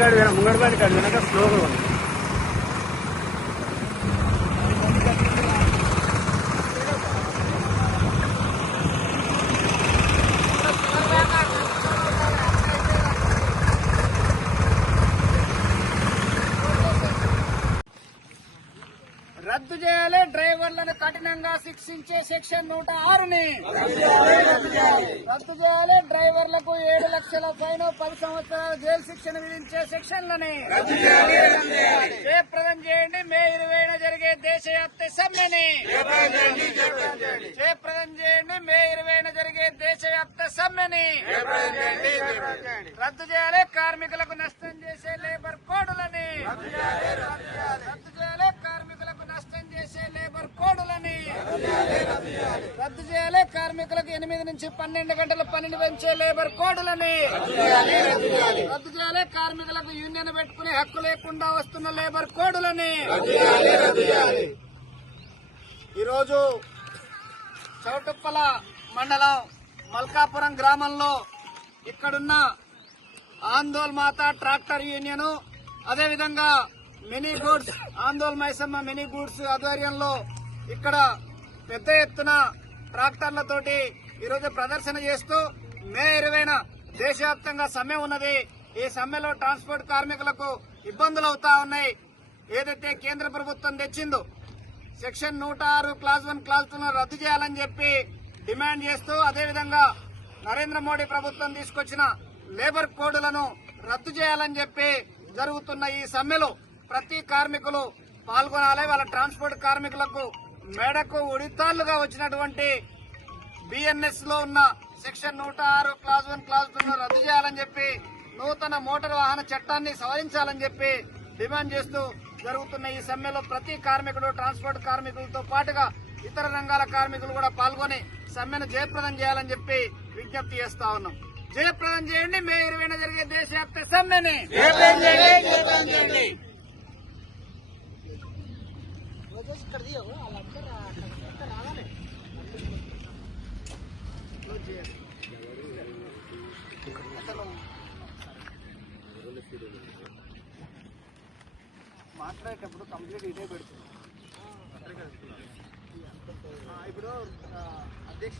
కాడు ముంగడి బండి కాడు వెనక స్లోగా ఉంది. రద్దు చేయాలి డ్రైవర్లను కఠినంగా శిక్షించే సెక్షన్ 106ని రద్దు చేయాలి. డ్రైవర్లకు 7 లక్షల ఫైన్ 10 సంవత్సరాల జైలు శిక్షను విధించే సెక్షన్లని జయప్రదం చేయండి. మే 20న జరిగే దేశవ్యాప్త సమ్మెని జయప్రదం చేయండి. మే 20న జరిగే దేశవ్యాప్త సమ్మెని రద్దు చేయాలి. కార్మికులకు నష్టం చేసే లేబర్ కోడ్లని రద్దు చేయాలి. కార్మికులకు నష్టం చేసే లేబర్ కోడ్లని రద్దు చేయాలి. కార్మికులకు 8 నుంచి 12 గంటల పనిని పెంచే లేబర్ కోడ్లని రద్దు చేయాలి. కార్మికులకు యూనియన్ పెట్టుకునే హక్కు లేకుండా వస్తున్న లేబర్ కోడ్లని ఈరోజు చౌటుప్పల మండలం మల్కాపురం గ్రామంలో ఇక్కడున్న ఆందోళ్ మాత ట్రాక్టర్ యూనియన్ అదేవిధంగా mini goods Andole Maisamma mini goods ఆధ్వర్యంలో ఇక్కడ పెద్ద ఎత్తున ట్రాక్టర్లతోటి ఈరోజు ప్రదర్శన చేస్తూ మే 20న దేశవ్యాప్తంగా సమ్మె ఉన్నది. ఈ సమ్మెలో ట్రాన్స్పోర్ట్ కార్మికులకు ఇబ్బందులు అవుతా ఉన్నాయి. ఏదైతే కేంద్ర ప్రభుత్వం తెచ్చిందో సెక్షన్ 106 క్లాజ్ 1 క్లాజ్ 2 రద్దు చేయాలని చెప్పి డిమాండ్ చేస్తూ అదేవిధంగా నరేంద్ర మోడీ ప్రభుత్వం తీసుకొచ్చిన లేబర్ కోడ్లను రద్దు చేయాలని చెప్పి జరుగుతున్న ఈ సమ్మెలో ప్రతి కార్మికులు పాల్గొనాలి. వాళ్ళ ట్రాన్స్పోర్ట్ కార్మికులకు మేడకు ఉడితాళ్లుగా వచ్చినటువంటి బిఎన్ఎస్ లో ఉన్న సెక్షన్ 106 క్లాజ్ 1 క్లాజ్ 2 రద్దు చేయాలని చెప్పి నూతన మోటారు వాహన చట్టాన్ని సవరించాలని చెప్పి డిమాండ్ చేస్తూ జరుగుతున్న ఈ సమ్మెలో ప్రతి కార్మికుడు ట్రాన్స్పోర్ట్ కార్మికులతో పాటుగా ఇతర రంగాల కార్మికులు కూడా పాల్గొని సమ్మెను జయప్రదం చేయాలని చెప్పి విజ్ఞప్తి చేస్తా ఉన్నాం. జయప్రదం చేయండి. మే 20న జరిగే దేశవ్యాప్త సమ్మెని మాట్లాడేటప్పుడు కంప్లీట్ ఇదే పెడుతుంది. ఇప్పుడు అధ్యక్ష